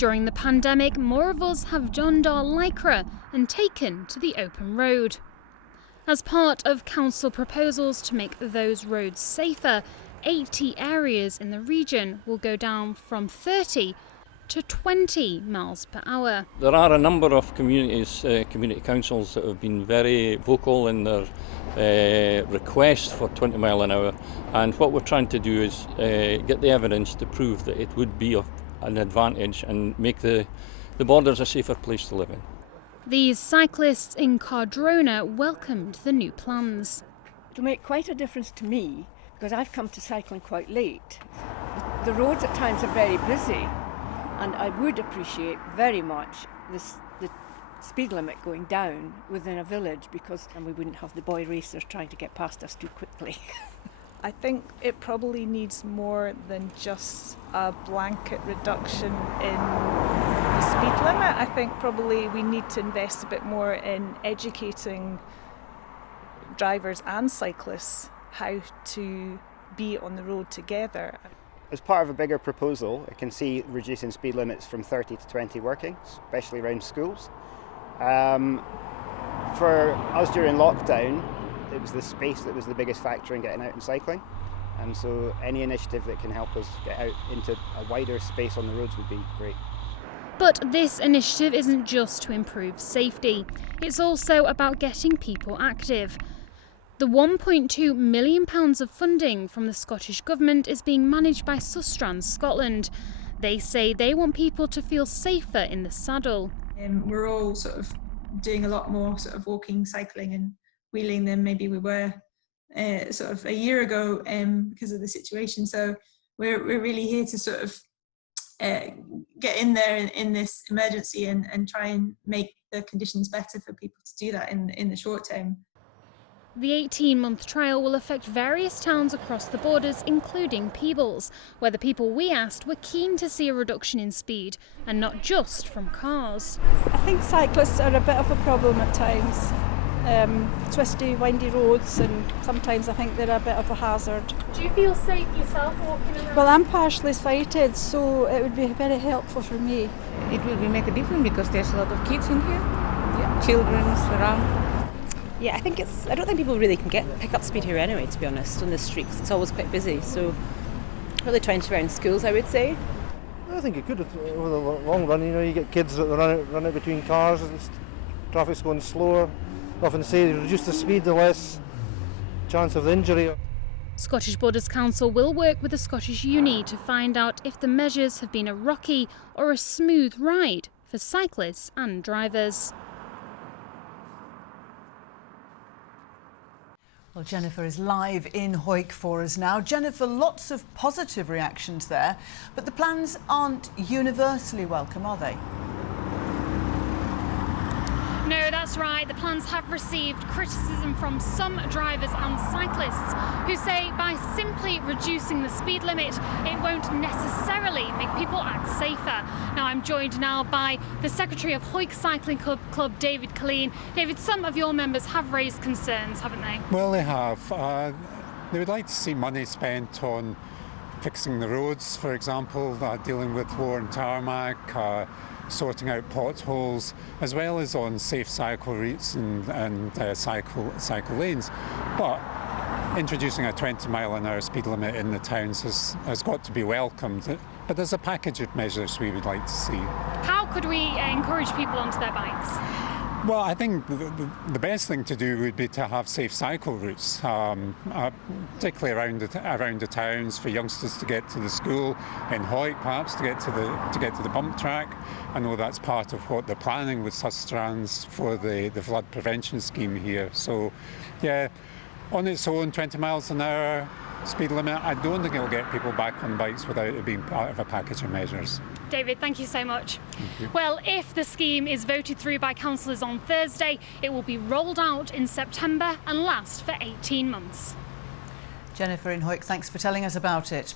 During the pandemic, more of us have donned our lycra and taken to the open road. As part of council proposals to make those roads safer, 80 areas in the region will go down from 30 to 20 miles per hour. There are a number of community councils that have been very vocal in their request for 20 mile an hour, and what we're trying to do is get the evidence to prove that it would be of an advantage and make the borders a safer place to live in. These cyclists in Cardrona welcomed the new plans. It'll make quite a difference to me because I've come to cycling quite late. The roads at times are very busy, and I would appreciate very much the speed limit going down within a village, because then we wouldn't have the boy racers trying to get past us too quickly. I think it probably needs more than just a blanket reduction in the speed limit. I think probably we need to invest a bit more in educating drivers and cyclists how to be on the road together. As part of a bigger proposal, I can see reducing speed limits from 30 to 20 working, especially around schools. For us during lockdown, it was the space that was the biggest factor in getting out and cycling. And so any initiative that can help us get out into a wider space on the roads would be great. But this initiative isn't just to improve safety, it's also about getting people active. The £1.2 million of funding from the Scottish Government is being managed by Sustrans Scotland. They say they want people to feel safer in the saddle. We're all sort of doing a lot more sort of walking, cycling and wheeling than maybe we were sort of a year ago because of the situation. So we're really here to sort of get in there in this emergency and try and make the conditions better for people to do that in the short term. The 18-month trial will affect various towns across the borders, including Peebles, where the people we asked were keen to see a reduction in speed, and not just from cars. I think cyclists are a bit of a problem at times. Twisty, windy roads, and sometimes I think they're a bit of a hazard. Do you feel safe yourself walking around? Well, I'm partially sighted, so it would be very helpful for me. It will make a difference because there's a lot of kids in here, children around. Yeah, I don't think people really can pick up speed here anyway, to be honest, on the streets. It's always quite busy, so really trying to around schools, I would say. I think it could over the long run. You get kids that run out between cars, and traffic's going slower. Often say reduce the speed, the less chance of injury. Scottish Borders Council will work with the Scottish Uni to find out if the measures have been a rocky or a smooth ride for cyclists and drivers. Well, Jennifer is live in Hawick for us now. Jennifer, lots of positive reactions there, but the plans aren't universally welcome, are they? No, that's right. The plans have received criticism from some drivers and cyclists who say by simply reducing the speed limit, it won't necessarily make people act safer. Now, I'm joined now by the Secretary of Hawick Cycling Club, David Colleen. David, some of your members have raised concerns, haven't they? Well, they have. They would like to see money spent on fixing the roads, for example, dealing with worn tarmac, sorting out potholes, as well as on safe cycle routes and cycle lanes. But introducing a 20 mile an hour speed limit in the towns has got to be welcomed. But there's a package of measures we would like to see. How could we encourage people onto their bikes? Well, I think the best thing to do would be to have safe cycle routes, particularly around the towns, for youngsters to get to the school, in Hawick perhaps to get to the bump track. I know that's part of what they're planning with Sustrans for the flood prevention scheme here. So, yeah, on its own, 20 miles an hour speed limit, I don't think it'll get people back on bikes without it being part of a package of measures. David, thank you so much. Well, if the scheme is voted through by councillors on Thursday, it will be rolled out in September and last for 18 months. Jennifer in Hawick, thanks for telling us about it.